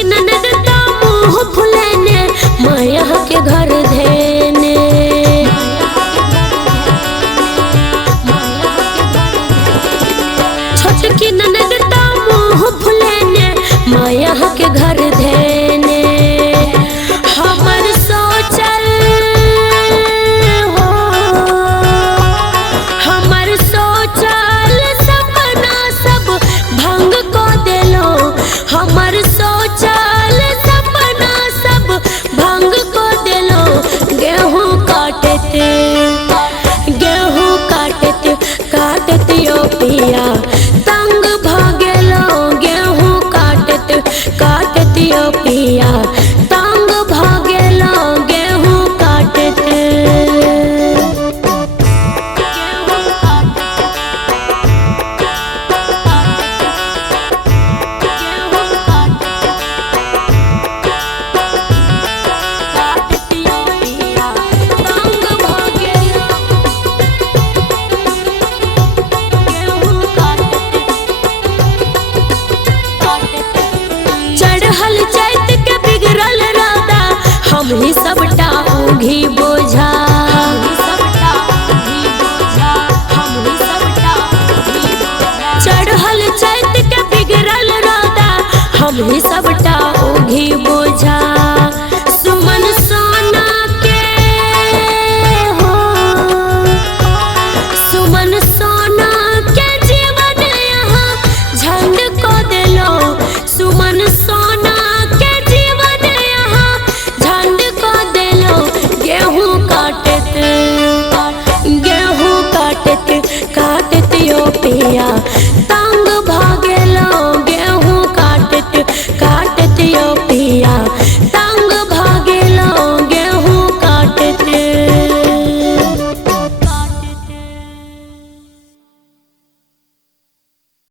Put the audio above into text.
छोटकी ननद ता मुँह फुलेने माया के घर धेने। छोटकी ननद ता मुँह फुलेने माया के घर धेने। हमर सोचल हो हमर सोचल सपना सब भंग को देलो। हमर सोचल सपना सब भंग को देलो। गेहूँ काटते यो पिया तंग भागेलो। गेहूँ काटत यो पिया तंग भागेलो। गेहूँ काटते चढ़ल चैत के बिगड़ल राधा हम ही सबटा उघी बोझा। चढ़ल चैत के बिगड़ल राधा हम ही सबटा उघी बोझा।